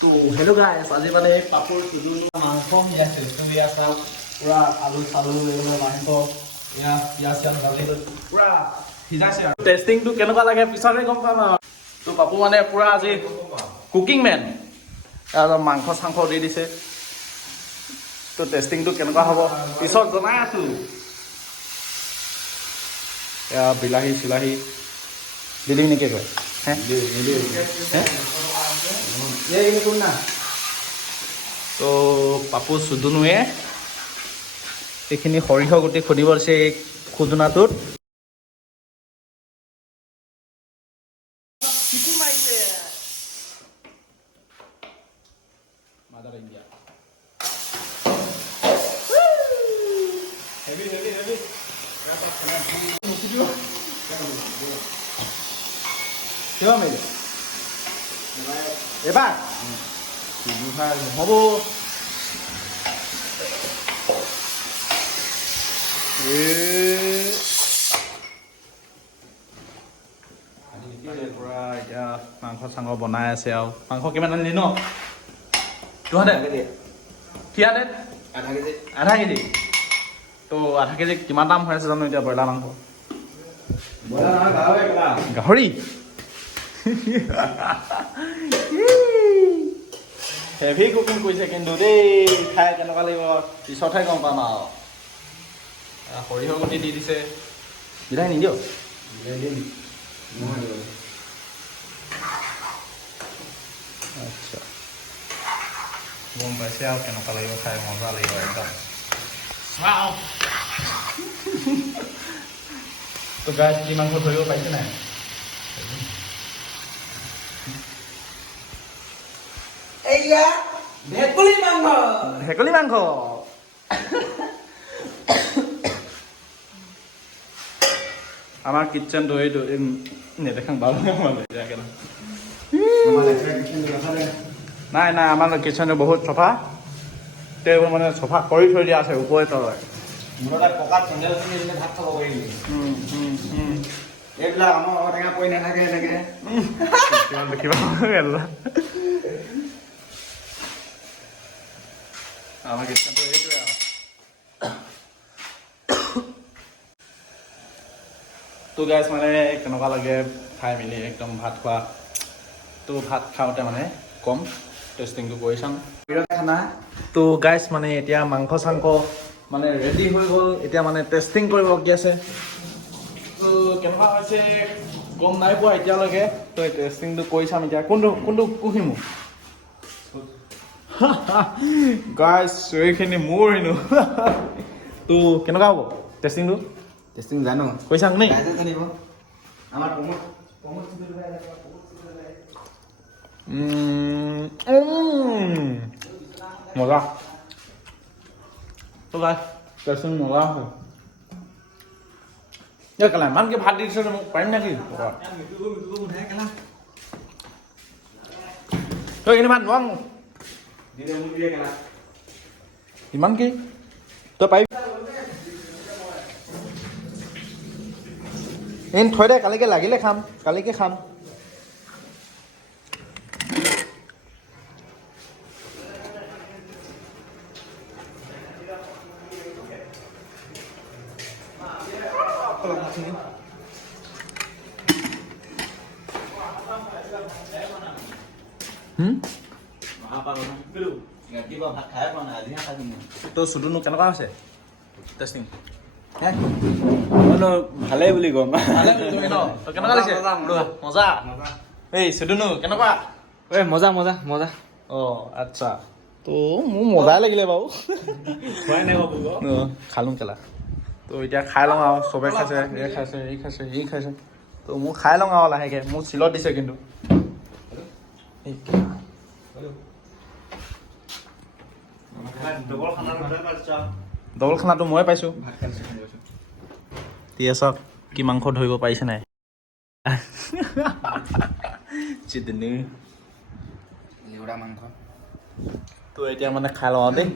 তো হেল্ল' গাইছ আজি মানে পাপৰ চুজুৰ মাংস সিজাইছে তো এয়া চাওক পুৰা আলু চালু মাংস এয়া পিঁয়াজ চিয়াজ ঢালি পুৰা সিজাইছে আৰু টেষ্টিংটো কেনেকুৱা লাগে পিছতে গম পাম আৰু তো পাপু মানে পুৰা আজি কুকিং মেন মাংস চাংস দি দিছে তো টেষ্টিংটো কেনেকুৱা হ'ব পিছত জনাই আছো এয়া বিলাহী চিলাহী দি দিম নেকি কয় হে তো পাপু চুদুনুৱে এইখিনি সৰিয়হ গুটি খুন্দিব দিছে এই খুদুনাটোত মাদাৰ ইণ্ডিয়া হেভি কিয় মেলে এবাৰ নহ'ব পুৰা এতিয়া মাংস চাংস বনাই আছে আৰু মাংস কিমান আনিলি ন 200 300 আধা কেজি তো আধা কেজি কিমান দাম হৈ আছে জানো এতিয়া ব্ৰইলাৰ মাংস গাহৰি হেভি কুকিং কৰিছে কিন্তু দেই খাই কেনেকুৱা লাগিব পিছতহে গম পাম আৰু সৰিয়হ গুটি দি দিছে বিলাহী নিদিয় আচ্ছা গম পাইছে আৰু কেনেকুৱা লাগিব খাই মজা লাগিব একদম তো গাইছ কি মাংস ধৰিব পাইছে নাই ভেকুলী মাংস আমাৰ কিটচেনটো এইটো নেদেখাং বাৰু নাই নাই আমাৰ কিটচেনটো বহুত চফা তেওঁ মানে চফা কৰি থৈ দিয়া আছে ওপৰে তলে পকাত চেণ্ডেল পিন্ধি ভাত খাব পাৰিবি এইবিলাক আমাৰ টেঙা পৰি নাথাকে এনেকে দেখিবা আমাৰ কিটচেনটো এইটোৱে আৰু তো গাইছ মানে কেনেকুৱা লাগে খাই মেলি একদম ভাত খোৱা তো ভাত খাওঁতে মানে কম টেষ্টিংটো কৰি চাম খানা তো গাইছ মানে এতিয়া মাংস চাংস মানে ৰেডি হৈ গ'ল এতিয়া মানে টেষ্টিং কৰিব কি আছে তো কেনেকুৱা হৈছে গম নাই পোৱা এতিয়ালৈকে তো টেষ্টিংটো কৰি চাম এতিয়া কোনটো পুহিম গাইছ এইখিনি মোৰ হেনো তো কেনেকুৱা হ'ব টেষ্টিংটো টেষ্টিং জানো কৈ চাম নি জানিব আমাৰ মজা তো গাইছ টেষ্টিং মজা আছে কেলা ইমানকৈ ভাত দি দিছে মোক পাৰিম নেকি তই কিমান নোৱাৰো ইমান কি তই পাৰিবি এনে থৈ দে কালিকে লাগিলে খাম কালিকে খাম তো চুডুনো কেনেকুৱা হৈছে টেষ্টিং ভালেই বুলি ক'ম কেনেকুৱা লাগিছে মজা এই চুডুনো কেনেকুৱা মজা মজা মজা অঁ আচ্ছা তো মোৰ মজাই লাগিলে বাৰু খালোঁ কেলা তো এতিয়া খাই লওঁ আৰু চবে খাইছে এই খাইছে এই খাইছে এই খাইছে তো মোৰ খাই লওঁ আৰু লাহেকৈ মোক চিলত দিছে কিন্তু ডবল খানাটো মই পাইছোঁ এতিয়া চাওক কি মাংস ধৰিব পাৰিছে নাই চিদনি লিউৰা মাংস তো এতিয়া মানে খাই লওঁ দেই